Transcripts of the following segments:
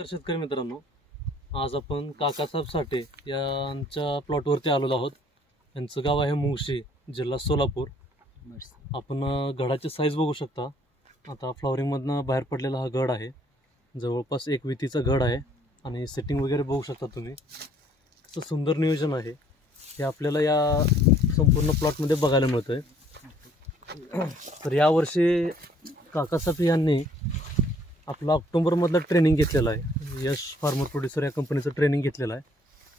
नमस्कार शेतकरी मित्रांनो, आज आपण काकासाहेब साठे यांच्या प्लॉटवरती आलेलो आहोत. यांचं गाव आहे मुंगशी, जिल्हा सोलापूर. आपण गडाची साईज बघू शकता. आता फ्लॉवरिंगमधनं बाहेर पडलेला हा गड आहे. जवळपास एक वितीचा गड आहे आणि सेटिंग वगैरे बघू शकता तुम्ही. असं सुंदर नियोजन आहे हे आपल्याला या संपूर्ण प्लॉटमध्ये बघायला मिळतं आहे. तर यावर्षी काकासाहेब यांनी आपला ऑक्टोबरमधलं ट्रेनिंग घेतलेलं आहे. यश फार्मर प्रोड्युसर या कंपनीचं ट्रेनिंग घेतलेलं आहे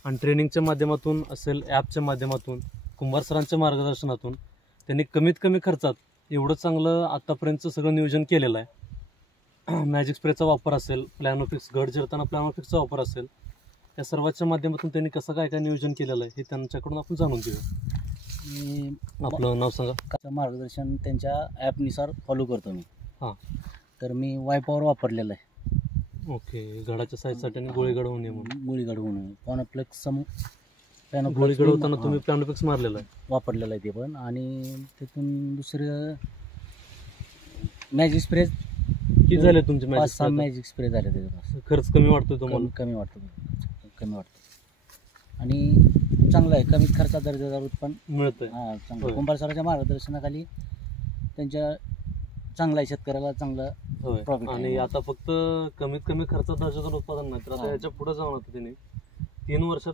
आणि ट्रेनिंगच्या माध्यमातून असेल, ॲपच्या माध्यमातून, कुंभार सरांच्या मार्गदर्शनातून त्यांनी कमीत कमी खर्चात एवढं चांगलं आतापर्यंतचं सगळं नियोजन केलेलं आहे. मॅजिक स्प्रेचा वापर असेल, प्लॅनोफिक्स, गड जिरताना प्लॅनोफिक्सचा वापर असेल, त्या सर्वांच्या माध्यमातून त्यांनी कसं काय काय नियोजन केलेलं आहे हे त्यांच्याकडून आपण जाणून घेऊया. आपलं नाव सांगा. मार्गदर्शन त्यांच्या ॲपनुसार फॉलो करतो मी. हां, तर मी वायपॉवर वापरलेलं आहे. ओके. गडाच्या साईजसाठी आणि गोळी गड होणे म्हणून. गोळी गडवून पॉनोप्लेक्स गोळी गडवताना तुम्ही प्लॅनोफिक्स मारलेला आहे, वापरलेलं आहे ते पण. आणि तिथून दुसरं मॅजिक स्प्रे किती झाले तुमचे? 5-6 मॅजिक स्प्रे झाले त्याच्यापासून. खर्च कमी वाटतो तुम्हाला? कमी वाटतो आणि चांगलं आहे. कमीत खर्चात दर्जेदार उत्पन्न मिळतंय. हां, चांगलं. कुंभार सरांच्या मार्गदर्शनाखाली त्यांच्या चांगलं आहे, शेतकऱ्याला चांगलं प्रॉफिट. आणि आता फक्त कमीत कमी खर्चात दर्जेदार उत्पादन नाही, तर आता ह्याच्या पुढे जाऊन आता त्यांनी 3 वर्षात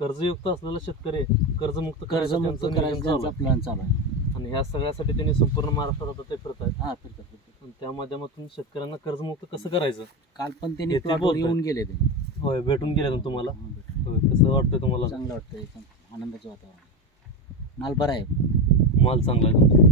कर्जयुक्त असलेला शेतकरी कर्जमुक्त करायचा प्लॅन चालू आहे. आणि ह्या सगळ्यासाठी त्यांनी संपूर्ण महाराष्ट्रात आता ते फिरतात. हां, फिरतात. आणि त्या माध्यमातून शेतकऱ्यांना कर्जमुक्त कसं करायचं काल पण त्यांनी प्लॉटवर येऊन गेले ते. होय, भेटून गेले ना तुम्हाला? होय. कसं वाटतंय तुम्हाला? चांगलं वाटतंय, आनंदाचं वातावरण. माल बरा आहे, माल चांगला आहे तुमचा.